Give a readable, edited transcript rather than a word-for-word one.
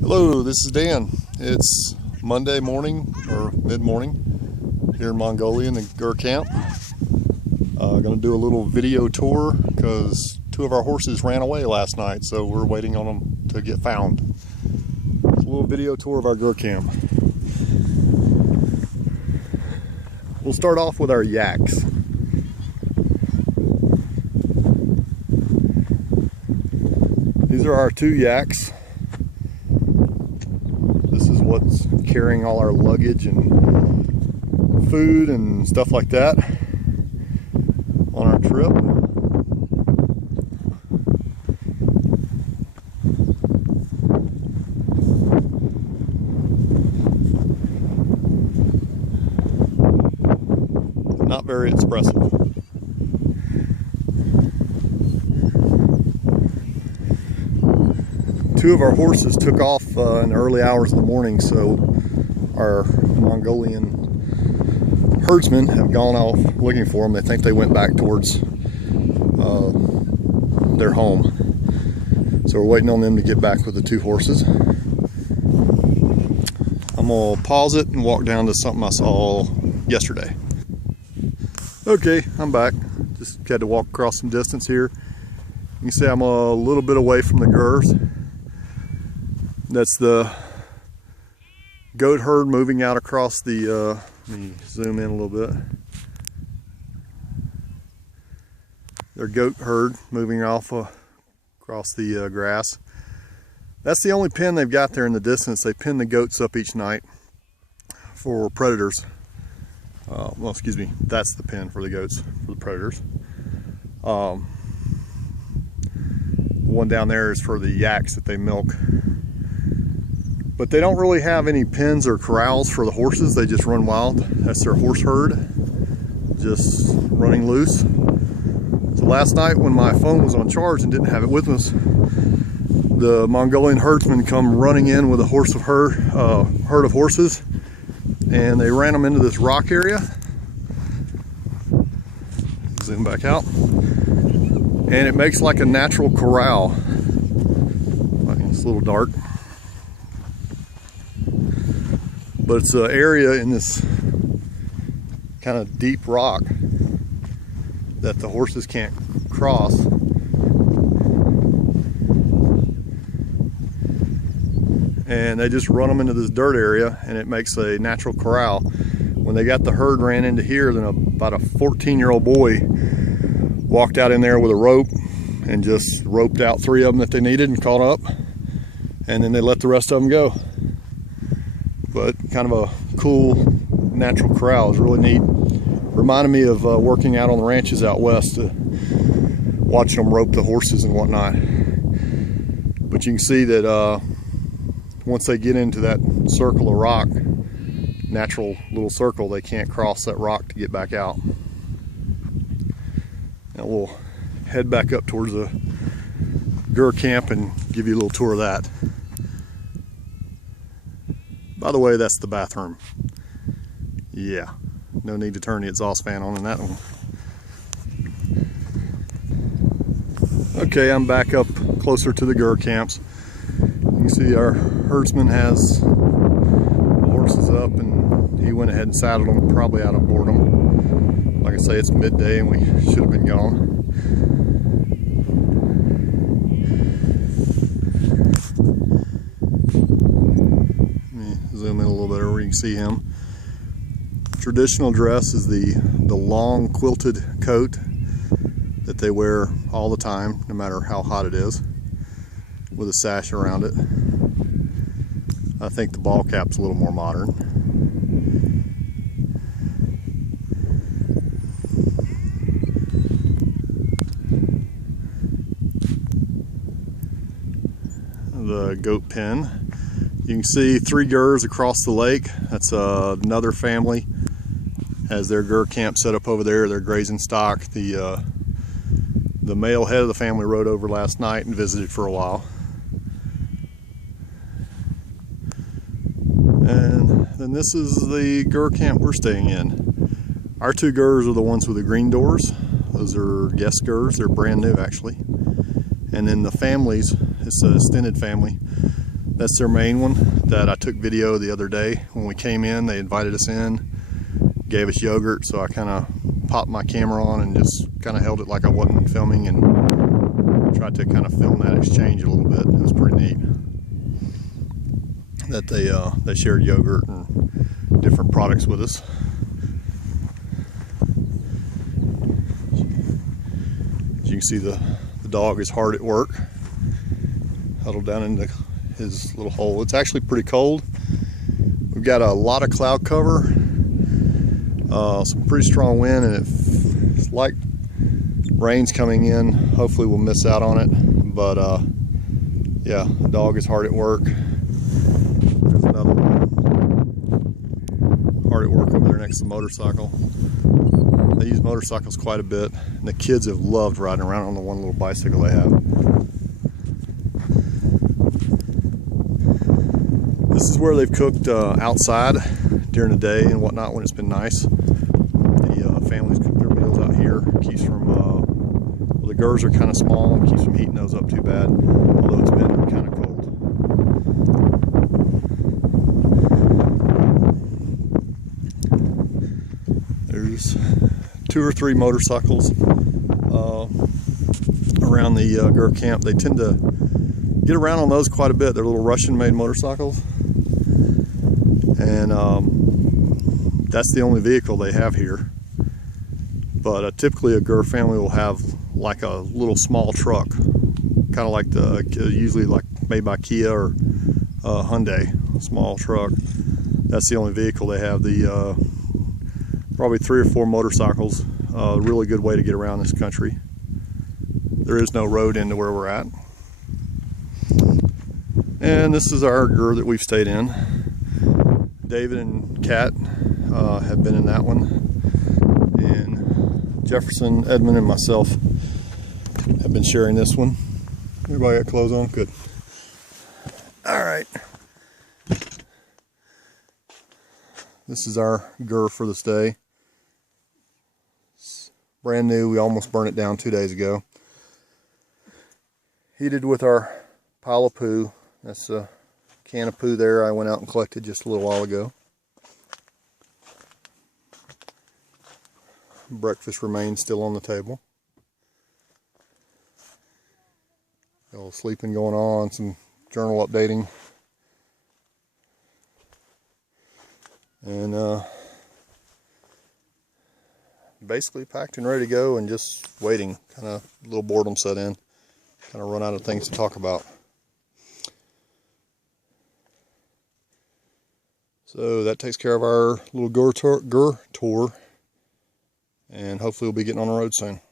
Hello, this is Dan. It's Monday morning or mid-morning here in Mongolian, the Gur camp. Going to do a little video tour because two of our horses ran away last night, so we're waiting on them to get found. It's a little video tour of our Gur camp. We'll start off with our yaks. These are our two yaks. This is what's carrying all our luggage and food and stuff like that on our trip. Not very expressive. Two of our horses took off in the early hours of the morning, so our Mongolian herdsmen have gone off looking for them. They think they went back towards their home. So we're waiting on them to get back with the two horses. I'm gonna pause it and walk down to something I saw yesterday. Okay, I'm back. Just had to walk across some distance here. You can see I'm a little bit away from the Gurs. That's the goat herd moving out across the, let me zoom in a little bit. Their goat herd moving off across the grass. That's the only pen they've got there in the distance. They pin the goats up each night for predators. Well, excuse me, that's the pen for the goats, for the predators. One down there is for the yaks that they milk. But they don't really have any pens or corrals for the horses. They just run wild. That's their horse herd, just running loose. So last night when my phone was on charge and didn't have it with us, the Mongolian herdsmen come running in with a herd of horses, and they ran them into this rock area. Zoom back out. And it makes like a natural corral. It's a little dark. But it's an area in this kind of deep rock that the horses can't cross. And they just run them into this dirt area, and it makes a natural corral. When they got the herd ran into here, then about a 14-year-old boy walked out in there with a rope and just roped out 3 of them that they needed and caught up, and then they let the rest of them go. But kind of a cool natural corral. It's really neat. Reminded me of working out on the ranches out west, watching them rope the horses and whatnot. But you can see that once they get into that circle of rock, natural little circle, they can't cross that rock to get back out. Now we'll head back up towards the Gur camp and give you a little tour of that. By the way, that's the bathroom. Yeah, no need to turn the exhaust fan on in that one. Okay, I'm back up closer to the Gur camps. You can see our herdsman has the horses up, and he went ahead and saddled them, probably out of boredom. Like I say, it's midday and we should have been gone. Zoom in a little bit where you can see him. Traditional dress is the long quilted coat that they wear all the time, no matter how hot it is, with a sash around it. I think the ball cap's a little more modern. The goat pen. You can see 3 Gurs across the lake. That's another family. Has their Gur camp set up over there, their grazing stock. The male head of the family rode over last night and visited for a while. And then this is the Gur camp we're staying in. Our 2 Gurs are the ones with the green doors. Those Those are guest gers. They're brand new actually. And then the families, it's a stinted family. That's their main one that I took video the other day. When we came in, they invited us in, gave us yogurt, so I kind of popped my camera on and just kind of held it like I wasn't filming and tried to kind of film that exchange a little bit. It was pretty neat that they shared yogurt and different products with us. As you can see, the dog is hard at work, huddled down into his little hole. It's actually pretty cold. We've got a lot of cloud cover, some pretty strong wind, and it's like rain's coming in. Hopefully we'll miss out on it, but yeah, the dog is hard at work. There's another one hard at work over there next to the motorcycle. They use motorcycles quite a bit, and the kids have loved riding around on the one little bicycle they have. This is where they've cooked outside during the day and whatnot when it's been nice. The families cook their meals out here. Keeps from, well, the gers are kind of small and keeps from heating those up too bad, although it's been kind of cold. There's 2 or 3 motorcycles around the ger camp. They tend to get around on those quite a bit. They're little Russian-made motorcycles, and that's the only vehicle they have here. But typically a ger family will have like a little small truck, kind of like the usually like made by Kia or Hyundai, a small truck. That's the only vehicle they have. The probably 3 or 4 motorcycles. A really good way to get around this country. There is no road into where we're at. And this is our ger that we've stayed in. David and Kat have been in that one. And Jefferson, Edmund, and myself have been sharing this one. Everybody got clothes on? Good. Alright. This is our ger for this day. It's brand new. We almost burned it down 2 days ago. Heated with our pile of poo. That's a can of poo there I went out and collected just a little while ago. Breakfast remains still on the table. A little sleeping going on, some journal updating. And basically packed and ready to go and just waiting. Kind of a little boredom set in. Kind of run out of things to talk about. So that takes care of our little ger tour, and hopefully we'll be getting on the road soon.